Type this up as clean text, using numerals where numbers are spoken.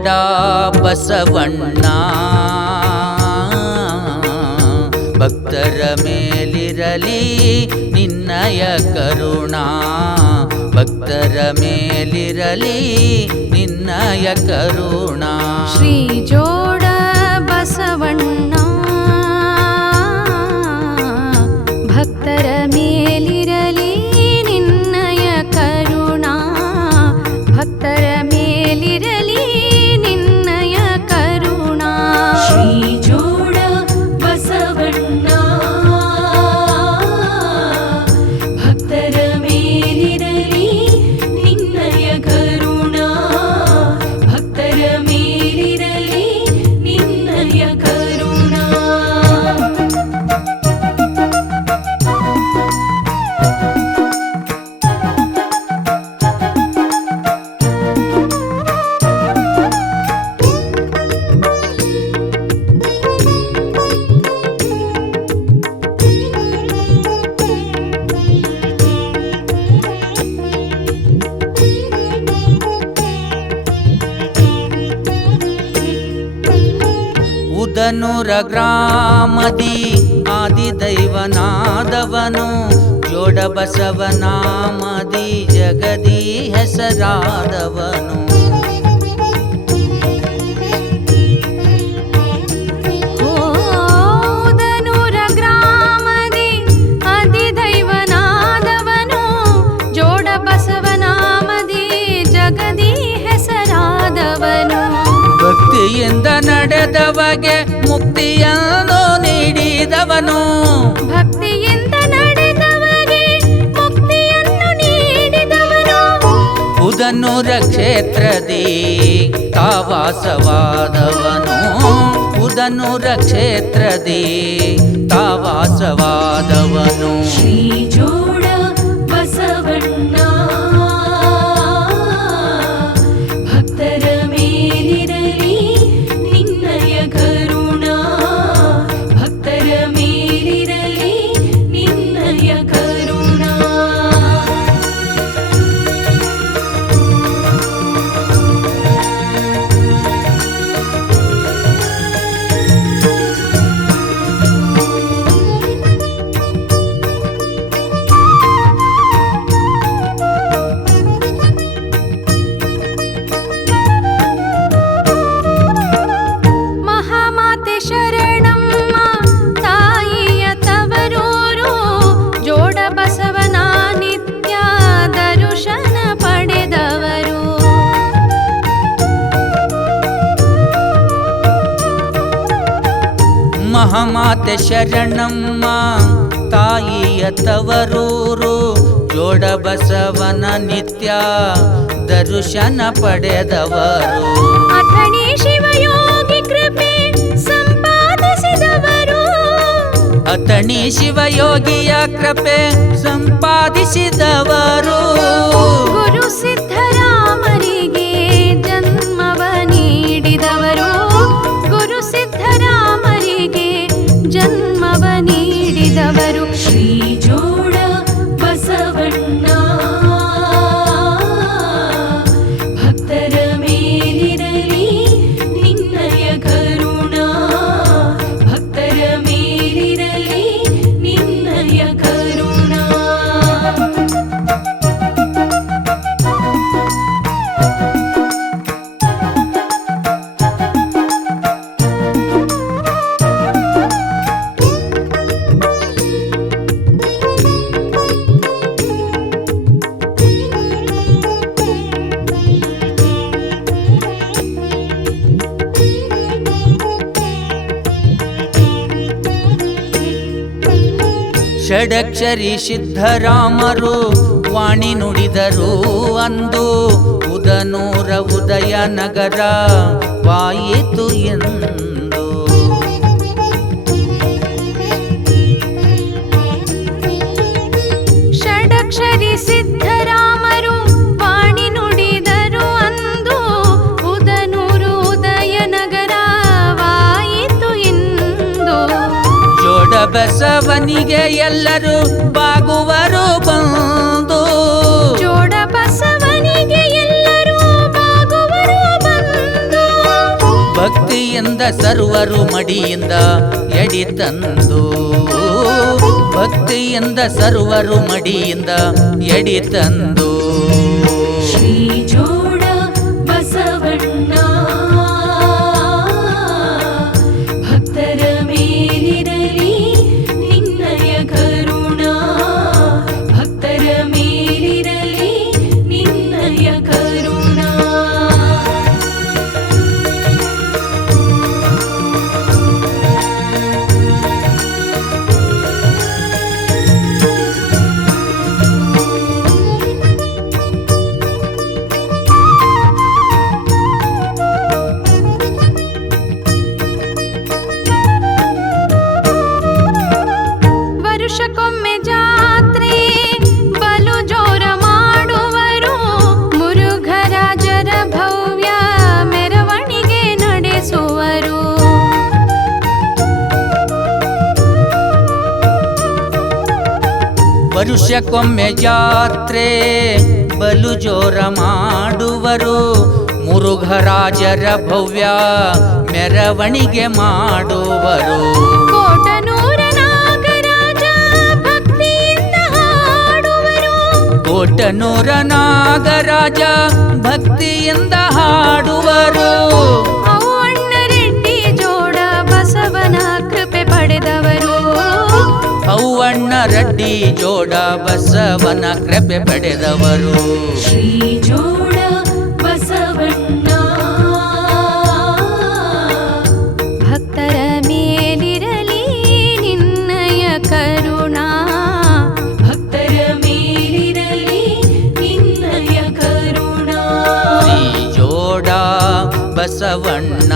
ಜೋಡ ಬಸವಣ್ಣ ಭಕ್ತರ ಮೇಲಿರಲಿ ನಿನ್ನಯ ಕರುಣಾ ಭಕ್ತರ ಮೇಲಿರಲಿ ನಿನ್ನಯ ಕರುಣಾ ಶ್ರೀ ಜೋಡ ಬಸವಣ್ಣ ಭಕ್ತರ ಮೇಲಿರಲಿ ನಿನ್ನಯ ಕರುಣಾ ಭಕ್ತರ ಮೇಲಿರಲಿ ನಿನ್ನಯ ಕರುಣಾ ಶ್ರೀ ಜೋಡ ಬಸವಣ್ಣ ಭಕ್ತರ ಮೇಲಿರಲಿ ನಿನ್ನಯ ಕರುಣಾ ಭಕ್ತರ ಮೇಲಿರಲಿ ನಿನ್ನಯ ಕರುಣಾ ಉದನೂರ ಗ್ರಾಮದಿ ಆದಿದೈವನಾದವನು ಜೋಡ ಬಸವನಾಮದಿ ಜಗದಿ ಹೆಸರಾದವನು ಉದನೂರ ಗ್ರಾಮದಿ ಆದಿದೈವನಾದವನು ಜೋಡ ಬಸವನಾಮದಿ ಜಗದಿ ಹೆಸರಾದವನು ಭಕ್ತಿಯಿಂದ ನಡೆದವಗೆ ಮುಕ್ತಿಯನ್ನು ನೀಡಿದವನು ಭಕ್ತಿಯಿಂದ ನಡೆದವಗೆ ಮುಕ್ತಿಯನ್ನು ನೀಡಿದವನು ಉದನೂರ ಕ್ಷೇತ್ರದಿ ತಾವಾಸವಾದವನು ಉದನೂರ ಕ್ಷೇತ್ರದಿ ತಾವಾಸವಾದವನು ಶ್ರೀ ಜೋಡ ಬಸವಣ್ಣ ಭಕ್ತರ ಮೇಲಿರಲಿ ನಿನ್ನಯ ಕರುಣಾ ಭಕ್ತರ ಮೇಲಿರಲಿ ನಿನ್ನಯ ಕರುಣಾ ಮಹಾಮಾತೆ ಶರಣಮ್ಮ ತಾಯಿಯ ತವರೂರು ಜೋಡ ಬಸವನ ನಿತ್ಯ ದರುಶನ ಪಡೆದವರು ಮಹಾಮಾತೆ ಶರಣಮ್ಮ ತಾಯಿಯ ತವರೂರು ಜೋಡ ಬಸವನ ನಿತ್ಯ ದರ್ಶನ ಪಡೆದವರು ಅಥಣಿ ಶಿವಯೋಗಿ ಕೃಪೆ ಸಂಪಾದಿಸಿದವರು ಅಥಣಿ ಶಿವಯೋಗಿಯ ಕೃಪೆ ಸಂಪಾದಿಸಿದವರು ಗುರು ಸಿದ್ಧರಾಮರಿಗೆ ಜನ್ಮವ ನೀಡಿದವರು ಗುರು ಸಿದ್ಧರಾಮರಿಗೆ ಜನ್ಮವ ನೀಡಿದವರು ಶ್ರೀ ಜೋಡ ಬಸವಣ್ಣ ಭಕ್ತರ ಮೇಲಿರಲಿ ನಿನ್ನಯ ಕರುಣಾ ಭಕ್ತರ ಮೇಲಿರಲಿ ನಿನ್ನಯ ಕರುಣಾ ಷಡಕ್ಷರಿ ಸಿದ್ಧರಾಮರು ವಾಣಿ ನುಡಿದರು ಅಂದು ಉದನೂರ ಉದಯ ನಗರ ವಾಯಿತು ಎಂದು ಷಡಕ್ಷರಿ ಸಿದ್ಧರಾಮರು ವಾಣಿ ನುಡಿದರು ಅಂದು ಉದನೂರು ಉದಯ ನಗರ ವಾಯಿತು ಇಂದು ಜೋಡ ಬಸವನಿಗೆ ಎಲ್ಲರೂ ಬಾಗುವರು ಬಂದು ಜೋಡ ಬಸವನಿಗೆ ಎಲ್ಲರೂ ಬಾಗುವರು ಬಂದು ಭಕ್ತಿಯಿಂದ ಸರ್ವರು ಮಡಿಯಿಂದ ಎಡಿ ತಂದು ಭಕ್ತಿಯಿಂದ ಸರ್ವರು ಮಡಿಯಿಂದ ಎಡಿ ತಂದು ಶ್ರೀ ಜೋಡ ಬಸವಣ್ಣ ಭಕ್ತರ ಮೇಲಿರಲಿ ನಿನ್ನಯ ಕರುಣ ಭಕ್ತರ ಮೇಲಿರಲಿ ನಿನ್ನಯ ಕರುಣ ವರುಷಕ್ಕೊಮ್ಮೆ ಜಾತ್ರೆ ಬಲು ಜೋರ ಮಾಡುವರು ಮುರುಘರಾಜರ ಭವ್ಯ ಮೆರವಣಿಗೆ ನಡೆಸುವರು ವರುಷಕ್ಕೊಮ್ಮೆ ಜಾತ್ರೆ ಬಲು ಜೋರ ಮಾಡುವರು ಮುರುಘರಾಜರ ಭವ್ಯ ಮೆರವಣಿಗೆ ಮಾಡುವರು ಕೋಟನೂರ ನಾಗರಾಜ ಭಕ್ತಿಯಿಂದ ಹಾಡುವರು ಕೋಟನೂರ ನಾಗರಾಜ ಭಕ್ತಿಯಿಂದ ಹಾಡುವರು ಅವ್ವಣ್ಣ ರೆಡ್ಡಿ ಜೋಡ ಬಸವನ ಕೃಪೆ ಪಡೆದವರು ಅವ್ವಣ್ಣ ರೆಡ್ಡಿ ಜೋಡ ಬಸವನ ಕೃಪೆ ಪಡೆದವರು ಶ್ರೀ ಜೋಡ ಬಸವಣ್ಣ ಭಕ್ತರ ಮೇಲಿರಲಿ ನಿನ್ನಯ ಕರುಣಾ ಭಕ್ತರ ಮೇಲಿರಲಿ ನಿನ್ನಯ ಕರುಣ ಶ್ರೀ ಜೋಡ ಬಸವಣ್ಣ